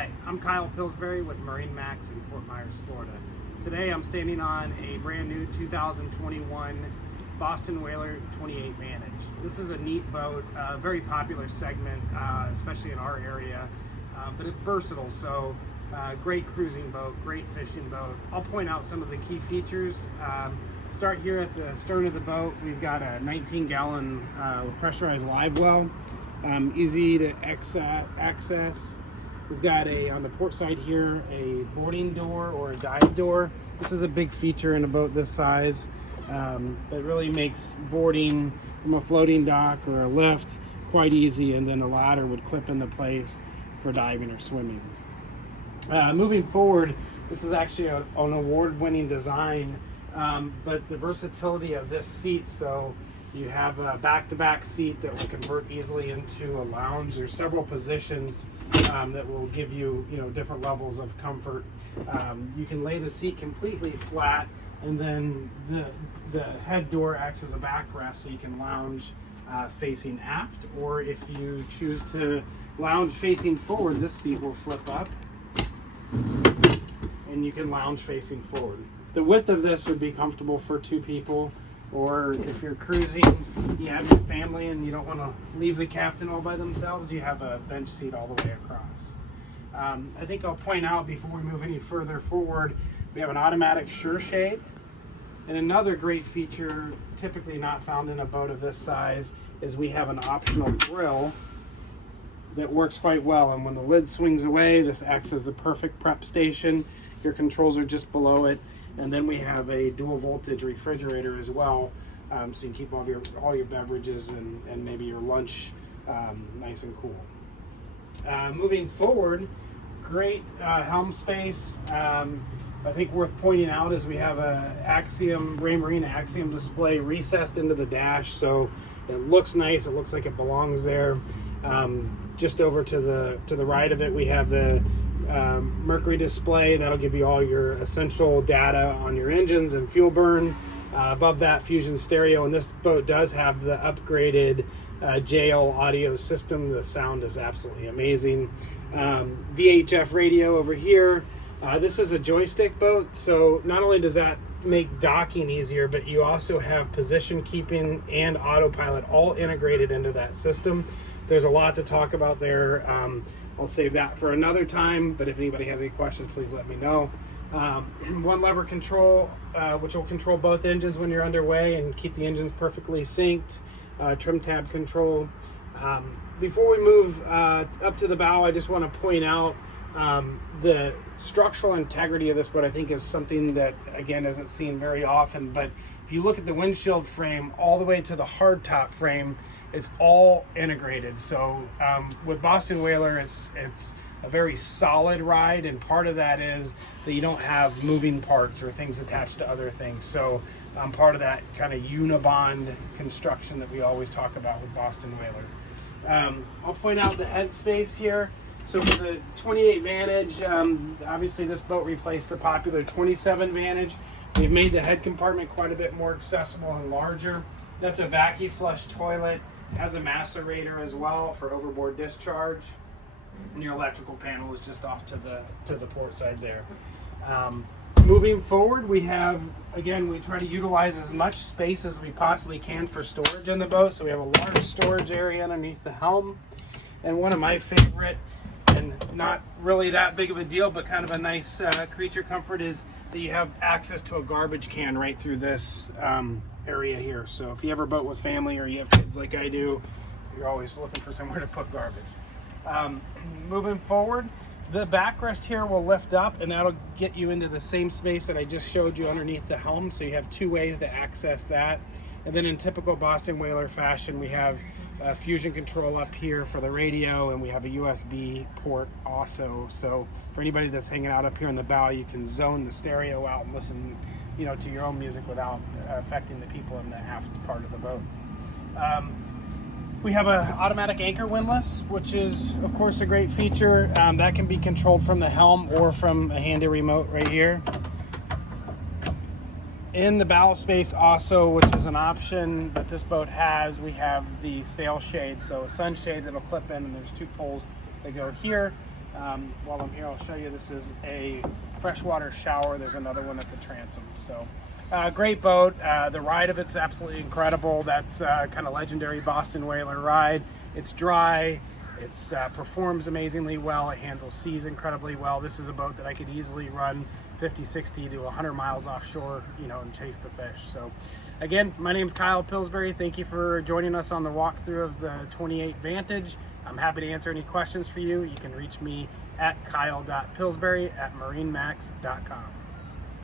Hi, I'm Kyle Pillsbury with MarineMax in Fort Myers, Florida. Today I'm standing on a brand new 2021 Boston Whaler 28 Vantage. This is a neat boat, very popular segment, especially in our area, but it's versatile, so great cruising boat, great fishing boat. I'll point out some of the key features. Start here at the stern of the boat. We've got a 19-gallon pressurized live well, easy to access. We've got on the port side here, a boarding door or a dive door. This is a big feature in a boat this size. It really makes boarding from a floating dock or a lift quite easy, and then a ladder would clip into place for diving or swimming. Moving forward, this is actually an award-winning design, but the versatility of this seat, so you have a back-to-back seat that will convert easily into a lounge. There's several positions that will give you, different levels of comfort. You can lay the seat completely flat, and then the head door acts as a backrest, so you can lounge facing aft, or if you choose to lounge facing forward, this seat will flip up, and you can lounge facing forward. The width of this would be comfortable for two people, or if you're cruising, you have your family and you don't want to leave the captain all by themselves, you have a bench seat all the way across. I think I'll point out before we move any further forward, we have an automatic sure shade. And another great feature, typically not found in a boat of this size, is we have an optional grill that works quite well. And when the lid swings away, this acts as the perfect prep station. Your controls are just below it. And then we have a dual voltage refrigerator as well, so you can keep all your beverages and maybe your lunch nice and cool. Moving forward, great helm space. I think worth pointing out is we have a Marine Axiom display recessed into the dash, so it looks nice. It looks like it belongs there. Just over to the right of it, we have the Mercury display that'll give you all your essential data on your engines and fuel burn. Above that, Fusion stereo, and this boat does have the upgraded JL audio system. The sound is absolutely amazing. VHF radio over here. This is a joystick boat, so not only does that make docking easier, but you also have position keeping and autopilot all integrated into that system. There's a lot to talk about there. I'll save that for another time, but if anybody has any questions, please let me know. One lever control, which will control both engines when you're underway and keep the engines perfectly synced. Trim tab control. Before we move up to the bow, I just want to point out the structural integrity of this boat. I think is something that, again, isn't seen very often, but if you look at the windshield frame all the way to the hardtop frame, it's all integrated. So with Boston Whaler, it's a very solid ride, and part of that is that you don't have moving parts or things attached to other things. So part of that kind of unibond construction that we always talk about with Boston Whaler. I'll point out the head space here. So for the 28 Vantage, obviously this boat replaced the popular 27 Vantage. We've made the head compartment quite a bit more accessible and larger. That's a vacuum flush toilet. It has a macerator as well for overboard discharge. And your electrical panel is just off to the port side there. Moving forward, we have, again, we try to utilize as much space as we possibly can for storage in the boat. So we have a large storage area underneath the helm. And one of my favorite, and not really that big of a deal, but kind of a nice creature comfort, is that you have access to a garbage can right through this area here. So if you ever boat with family or you have kids like I do, you're always looking for somewhere to put garbage. Moving forward, the backrest here will lift up, and that'll get you into the same space that I just showed you underneath the helm. So you have two ways to access that. And then in typical Boston Whaler fashion, we have fusion control up here for the radio, and we have a USB port also. So for anybody that's hanging out up here in the bow, you can zone the stereo out and listen, to your own music without affecting the people in the aft part of the boat. We have an automatic anchor windlass, which is, of course, a great feature. That can be controlled from the helm or from a handy remote right here. In the bow space also, which is an option that this boat has, we have the sail shade, so a sunshade that'll clip in, and there's two poles that go here. While I'm here, I'll show you. This is a freshwater shower. There's another one at the transom. So great boat. The ride of it's absolutely incredible. That's kind of legendary Boston whaler ride. It's dry. It's performs amazingly well. It handles seas incredibly well. This is a boat that I could easily run 50, 60 to 100 miles offshore, you know, and chase the fish. So again, my name's Kyle Pillsbury. Thank you for joining us on the walkthrough of the 28 Vantage. I'm happy to answer any questions for you. You can reach me at kyle.pillsbury@marinemax.com.